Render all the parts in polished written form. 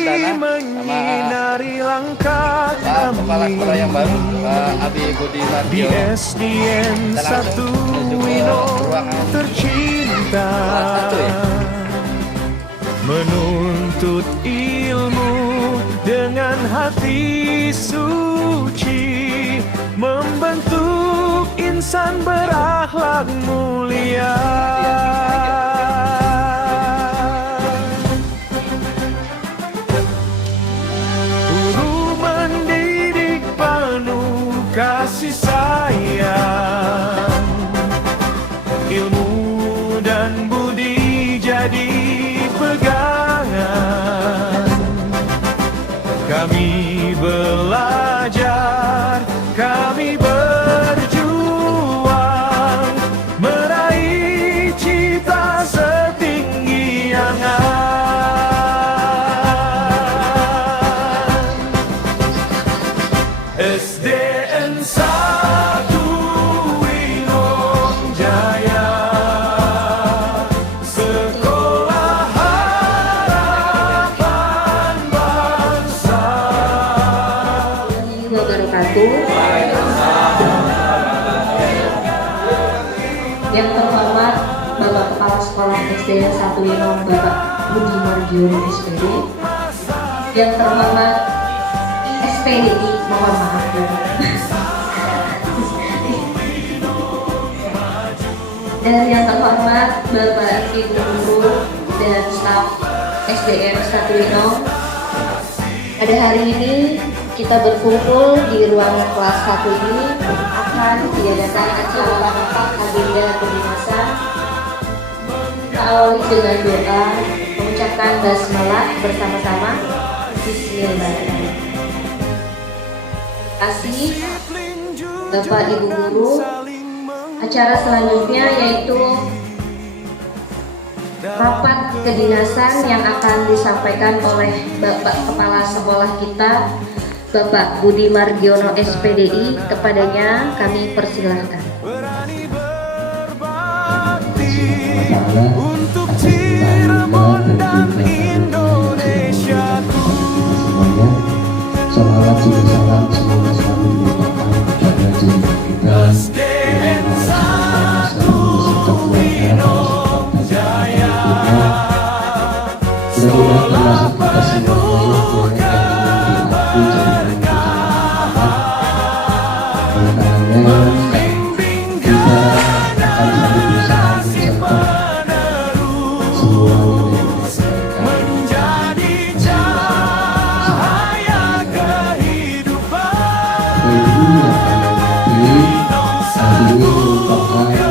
perdana sama Pak Kepala Sekolah yang baru, Pak Abi Budi Mardio. Kita langsung menuju ke ruangan tercinta kelas 1 ya. Menuntut ilmu dengan hati suci, membentuk insan berakhlak mulia. Guru mendidik penuh kasih sayang, ilmu dan budi jadi pegangan. Kami belajar, kami berjuang, meraih cita setinggi angan. SDN 1 Winong Jaya, sekolah harapan bangsa. Wabarakatuh. Yang terhormat Bapak Kepala Sekolah SDN 1 Winong Bapak Budi Mardio SPD. Yang terhormat SPDI, mohon maaf dan yang terhormat Bapak Ibu Guru dan staf SDN 1 Winong. Pada hari ini kita berkumpul di ruangan kelas 1 ini akan diadakan acara rapat agenda kedinasan. Kita awali dengan doa, mengucapkan basmalah bersama-sama. Bismillahirrahmanirrahim. Terima kasih Bapak Ibu Guru. Acara selanjutnya yaitu rapat kedinasan yang akan disampaikan oleh Bapak Kepala Sekolah kita, Bapak Budi Margiono SPDI. Kepadanya kami persilahkan. Untuk Cirebon dan Indonesiaku. Salawat juga salam semoga selalu dilimpahkan kepada jiwa kita, SDN 1 Winong Jaya, mudah-mudahan termasuk kita semuanya yang ingin membimbing kita akan selalu berusaha mencapai semua nilai-nilai kebaikan menjadi cahaya kehidupan. Ibu yang kami hormati, hari ini merupakan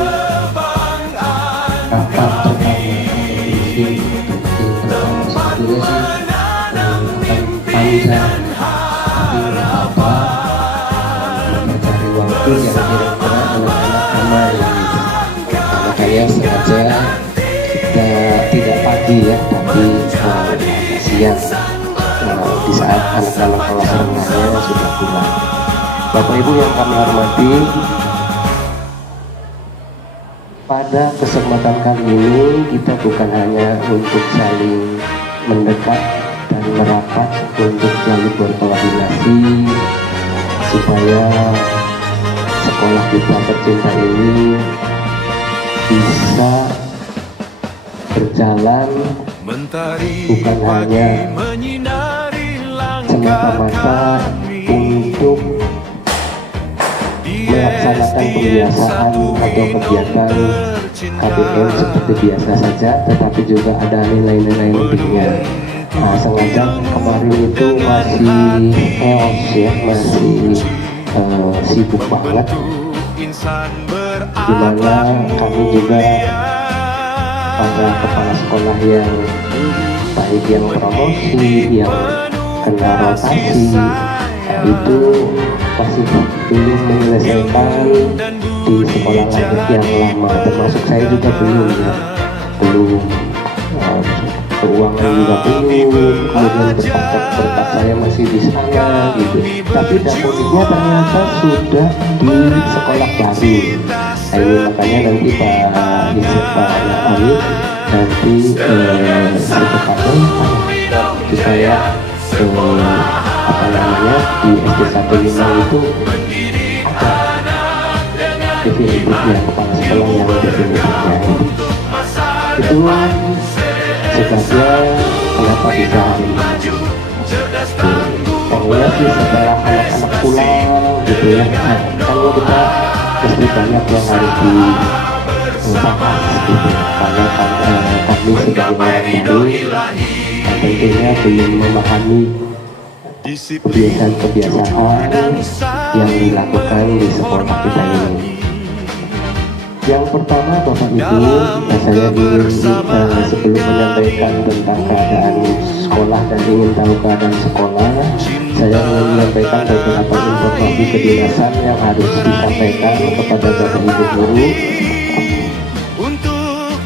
rapat pertama atau briefing sebetulnya sih akan panjang, tapi mencari waktu yang kira-kira anak-anak aman gitu. Makanya sengaja kita tidak pagi ya, tapi siang di saat anak-anak kelas renahnya sudah pulang. Bapak Ibu yang kami hormati, pada kesempatan kali ini kita bukan hanya untuk saling mendekat dan merapat untuk saling berkoordinasi supaya sekolah kita tercinta ini bisa berjalan bukan hanya semata-mata untuk melaksanakan kebiasaan atau kegiatan KBM seperti biasa saja, tetapi juga ada nilai-nilai lebihnya. Nah, sengaja kemarin itu masih chaos ya, masih sibuk banget, dimana kami juga para kepala sekolah yang baik yang promosi, yang kena rotasi, itu masih belum menyelesaikan di sekolah lanjut yang lama, termasuk saya juga belum ya, belum keuangan juga belum, kemudian berkat saya masih di sana gitu, tapi daponiknya ternyata sudah di sekolah baru. Nah, ini makanya nanti Pak Yusuf, Pak Ali nanti secepatnya di saya apa namanya di SD 1 Limang itu ada definitifnya kepala sekolah yang definitifnya itu sebabnya kenapa bisa pokoknya sih setelah anak-anak pulang gitu ya, kan kita mesti banyak yang harus dibahas gitu karena kami sebagai orang baru tentunya belum memahami kebiasaan-kebiasaan yang dilakukan di sekolah kita ini. Yang pertama Bapak Ibu, saya ingin sebelum menyampaikan tentang keadaan sekolah dan ingin tahu keadaan sekolah, saya ingin menyampaikan beberapa informasi kedinasan yang harus disampaikan kepada Bapak Ibu guru.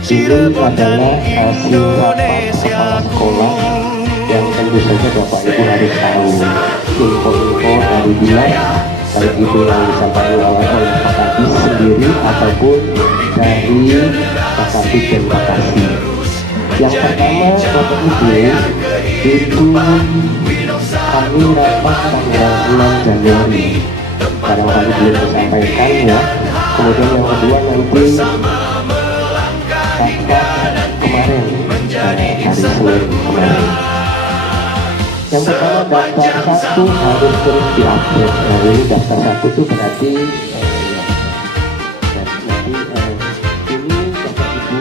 Ini adalah hasil rapat kepala sekolah yang tentu saja Bapak Ibu harus tahu info-info dari dia, baik itu yang disampaikan oleh Pak Kadis sendiri ataupun dari Pak Kadis dan Pak Kasih. Yang pertama Bapak Ibu, itu kami rapat tanggal 6 Januari, barangkali belum disampaikan ya. Kemudian yang kedua nanti rapat kemarin, hari Senin kemarin. Yang pertama daftar 1 harus terus diupdate. Nah ini daftar 1 itu berarti ini Bapak Ibu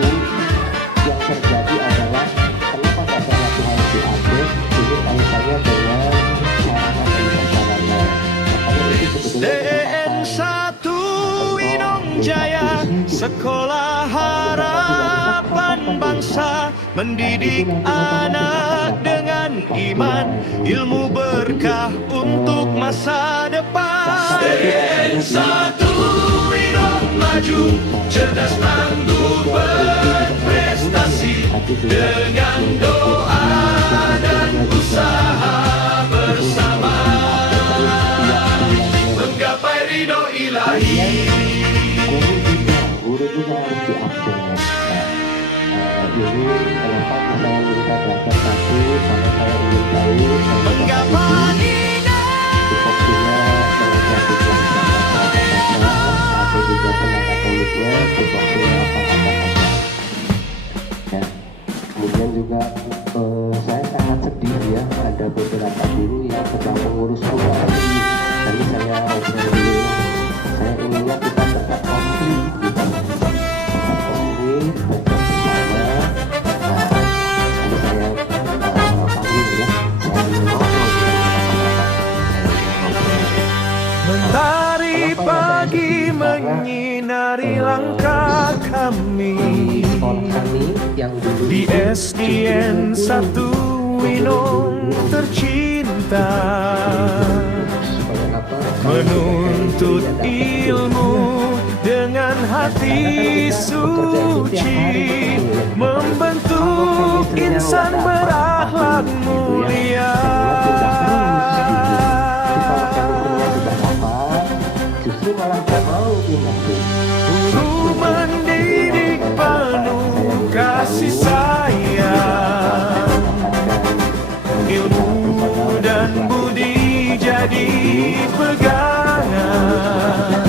yang terjadi adalah kenapa daftar 1 harus diupdate, ini kaitannya dengan sarana dan prasarana. Makanya itu sebetulnya DN1 Winong Jaya, Sekolah Harapan Bangsa, mendidik anak dengan iman, ilmu berkah untuk masa depan. DN1 Winong maju, cerdas tangguh berprestasi, dengan doa dan usaha bersama menggapai ridho ilahi. Guru juga harus diupdate. Ini kenapa saya minta daftar 1 karena saya ingin tahu Menggapai tupoksinya menghadapi kelas atau juga tenaga komiknya tupoksinya apa-apa saja. Ya. Kemudian juga saya sangat sedih ya, ada beberapa guru yang sedang mengurus kembali. Tadi saya obrol dulu, saya inginnya kita tetap komplit gitu. Tetap komplit, tetap bersama. Nah, tadi saya panggil ya, saya ingin ngobrol mentari pagi menyinari langkah kami sekolah kami yang dulu di SDN 1 Winong tercinta, supaya apa? menuntut ilmu dengan hati suci, membentuk insan berakhlak mulia. Justru malah gak mau pindah tuh. Guru mendidik penuh kasih sayang, ilmu dan budi jadi pegangan.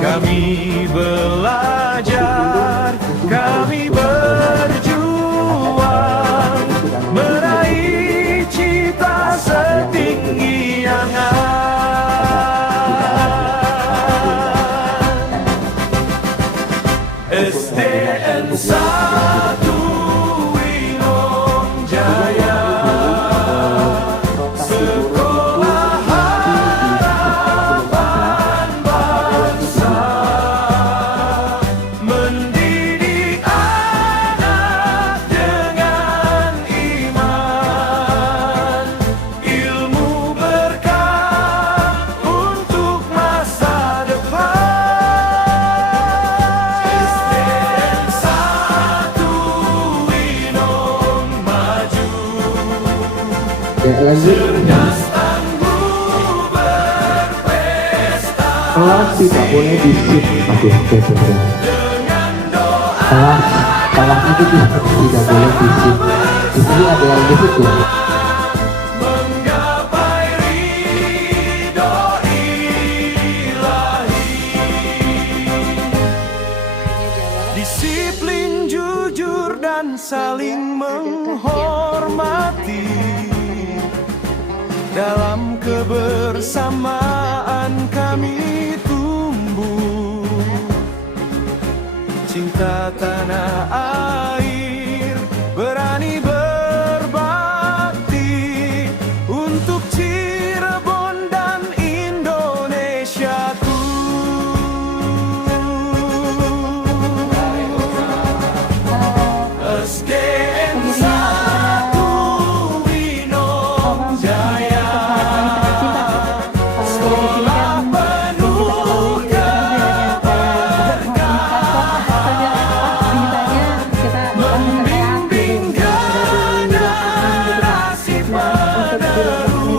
Kami belajar, kami berjuang, meraih cita setinggi angan. SDN 1 Winong Jaya, Sekolah Harapan Bangsa, mendidik anak dengan iman, ilmu berkah untuk masa depan. SDN 1 Winong maju, Ya lanjut. cerdas tangguh berprestasi, Kelas tidak boleh di-shift. Aduh, dengan doa kelas kelas itu tidak boleh fisik. Di sini ada yang disitu. menggapai ridho ilahi. Disiplin, jujur dan saling menghormati. Dalam kebersamaan kami tumbuh, cinta tanah air, berani berbakti untuk Cirebon dan Indonesiaku. SDN 1 Winong Jaya, sekolah penuh membimbing generasi penerus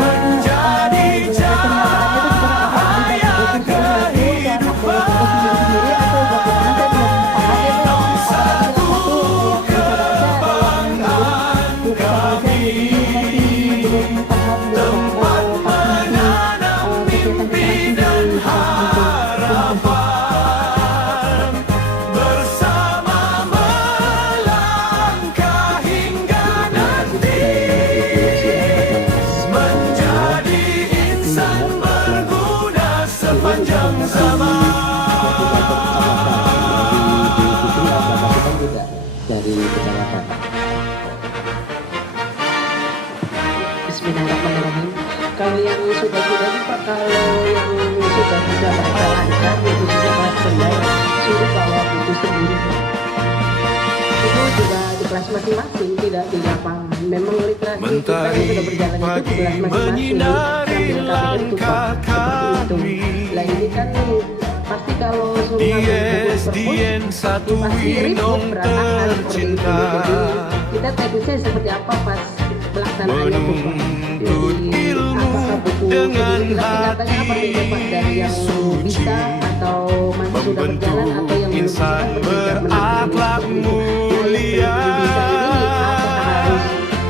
menjadi cahaya kehidupan. Satu kebanggaan kami, tempat menanam mimpi dan harapan, bersama melangkah hingga nanti menjadi insan berguna sepanjang zaman. Juga dari kecamatan. Bismillahirrahmanirrahim. Kalau yang sudah nih Pak, kalau yang sudah bisa mereka lancar, itu sudah kelas rendah, suruh bawa buku sendiri. Itu juga di kelas masing-masing, tidak di lapangan. Memang literasi kita yang sudah berjalan itu di kelas masing-masing. Sambil KPR itu Pak, seperti itu. Lah ini kan pasti kalau suruh ngambil buku SDN 1 pasti Winong ribut berantakan seperti itu. tercinta, Jadi kita teknisnya seperti apa pas pelaksanaannya itu Pak. menuntut Jadi ilmu apakah buku dengan tingkatannya apa nih Pak, dari yang bisa atau masih sudah berjalan atau yang belum bisa insan berakhlak Nah, mulia, yang bisa ini apakah harus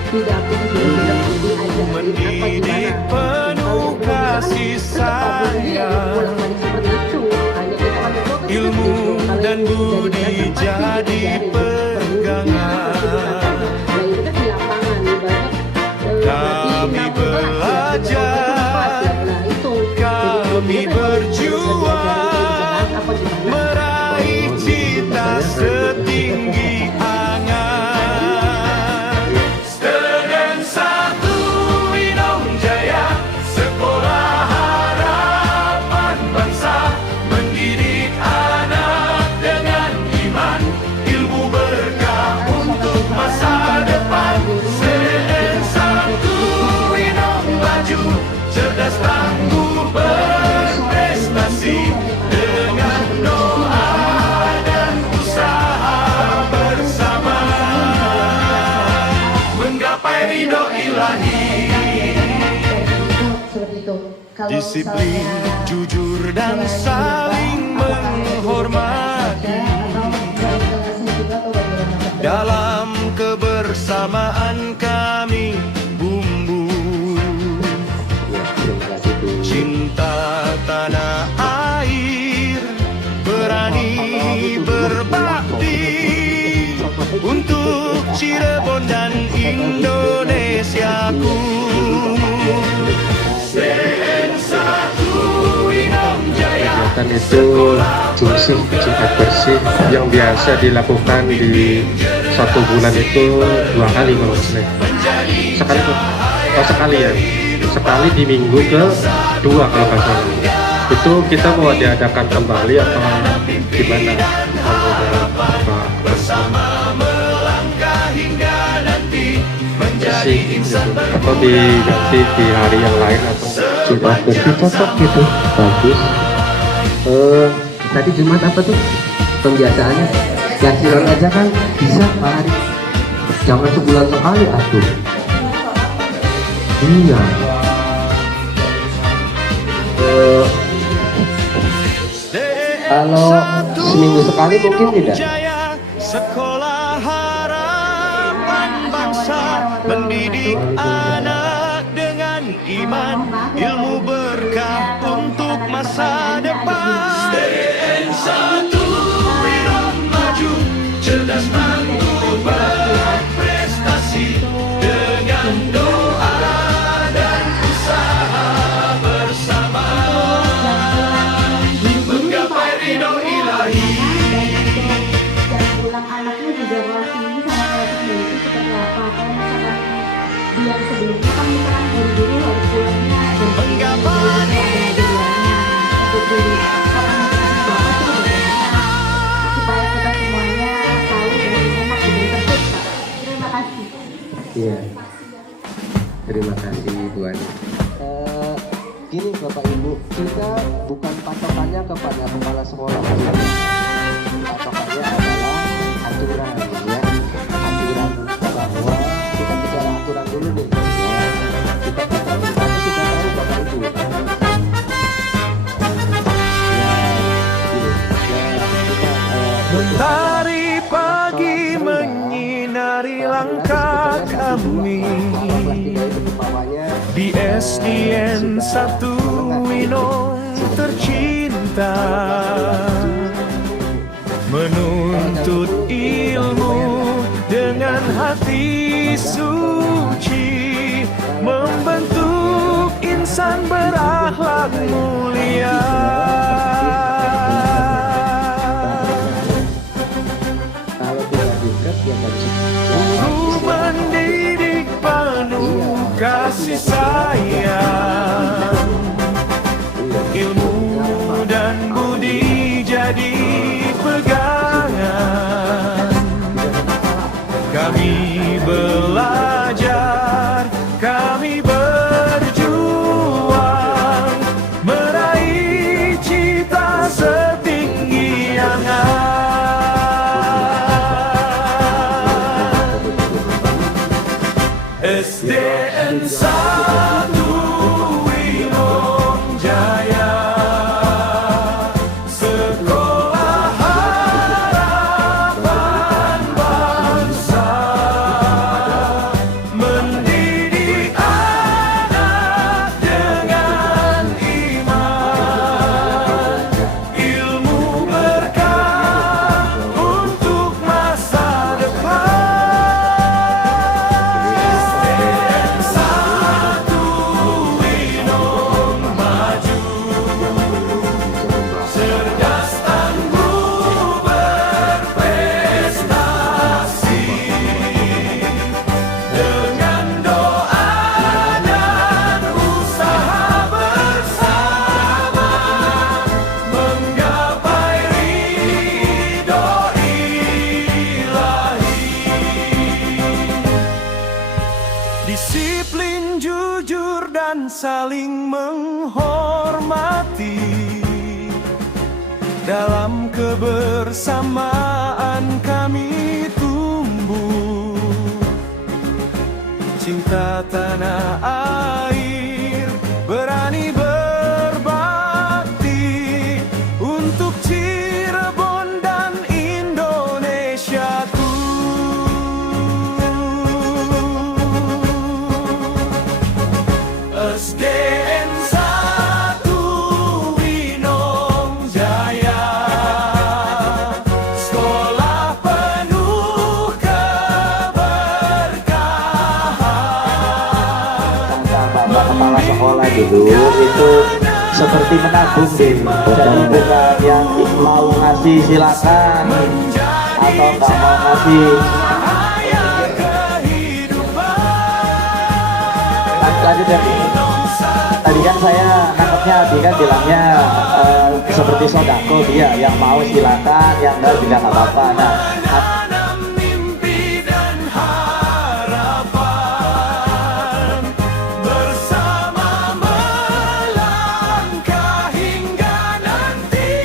didampingi benar-benar diajarin apa mendidik gimana. penuh kasih sayang, Seperti itu. Hanya kita ambil fokus ilmu seperti itu. Kalau dan yang budi dari kelas empat jadi diajarin. pegangan. Nah itu kan di lapangan ibarat Kami belajar, kami berjuang, meraih cita setinggi angan. SDN 1 Winong Jaya, sekolah harapan bangsa, mendidik anak dengan iman, ilmu berkah untuk masa depan. SDN 1 Winong maju, cerdas tangguh berprestasi, dengan doa dan usaha bersama, menggapai ridho ilahi. Seperti itu. Kalau Disiplin, jujur dan saling menghormati, dalam kebersamaan kami bumbu Ya, terima kasih Bu. cinta tanah air, berani berbakti untuk Cirebon dan Indonesiaku. SDN 1 Winong Jaya, Kegiatan itu Jumsih Jumat Bersih yang biasa dilakukan di 1 bulan itu 2 kali kalau nggak salah. Sekali sekali ya, sekali di minggu ke-2 kalau nggak salah. Itu kita mau diadakan kembali atau gimana? bersama melangkah hingga nanti menjadi insan Atau diganti di hari yang lain atau Jumat Bersih cocok gitu, bagus. Tadi Jumat apa tuh pembiasaannya? Ya silang aja kan bisa Pak Ari. Jangan sebulan sekali atuh. Iya. Kalau seminggu sekali mungkin tidak? Jaya, sekolah harapan bangsa, mendidik anak dengan iman, ilmu berkah untuk masa depan. SDN 1 Wiro maju, cerdas mampu berprestasi, dengan doa dan usaha bersama menggapai ridho ilahi. Dan pulang anaknya juga kelas tinggi sama kelas rendah itu seperti apa? Kalau misalkan di yang sebelumnya kan misalkan guru-guru harus pulangnya dan Menggapai ridho untuk di sekarang bapak tuh bagaimana supaya kita semuanya tahu dan enak diberi tersebut, Pak. Terima kasih. Iya. Terima kasih Bu Ani. Gini Bapak Ibu, kita bukan patokannya kepada kepala sekolah saja. Patokannya adalah aturan, ya. Aturan bahwa kita bicara aturan dulu nih. Ya. Kita sudah tahu Bapak Ibu. Ya, gini. Ya, kita Mentari pagi menyinari langkah kami di SDN 1 Winong tercinta, menuntut ilmu dengan hati suci, membentuk insan berakhlak mulia. kalau tidak dekat ya Guru mendidik penuh kasih sayang, ilmu dan budi jadi pegangan. Kami belajar, kami berjuang, meraih cita setinggi angan. SDN 1 Winong Jaya, sekolah harapan bangsa, mendidik anak dengan iman, ilmu berkah untuk masa depan. Cerdas tangguh berprestasi, dengan doa dan usaha bersama menggapai ridho ilahi. Disiplin, jujur dan saling menghormati, dalam kebersamaan kami tumbuh, cinta tanah air, berani berbakti untuk Cirebon dan Indonesiaku. SDN 1 Winong Jaya, sekolah penuh keberkahan. Bapak kepala sekolah dulu itu seperti menabung Din. Jadi bukan yang mau ngasih silakan atau nggak mau ngasih. Lanjut ya. Tadi kan saya nangkepnya Abi kan bilangnya seperti sodako, dia yang mau silakan, yang enggak juga nggak apa-apa. Nah, Tanam mimpi dan harapan, bersama melangkah hingga nanti,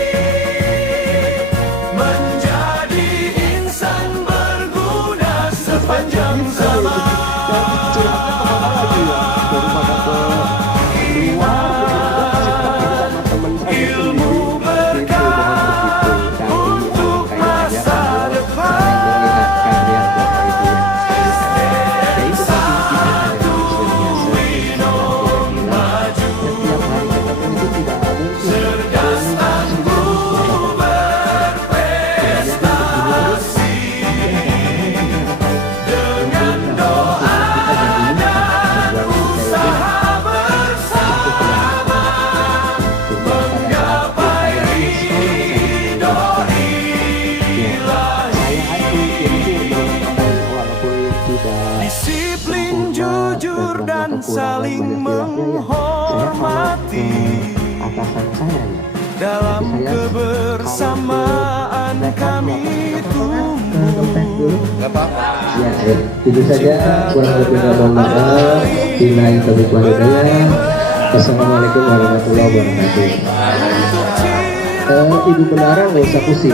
menjadi insan berguna sepanjang zaman. Ilmu berkah saya ya. dalam Jadi saya kebersamaan kami dompet dulu. Nggak apa-apa. Ya, itu saja, kurang lebihnya mohon maaf. Bila yang kami hidayah. Wassalamualaikum warahmatullahi wabarakatuh. Ibu Menara nggak usah pusing,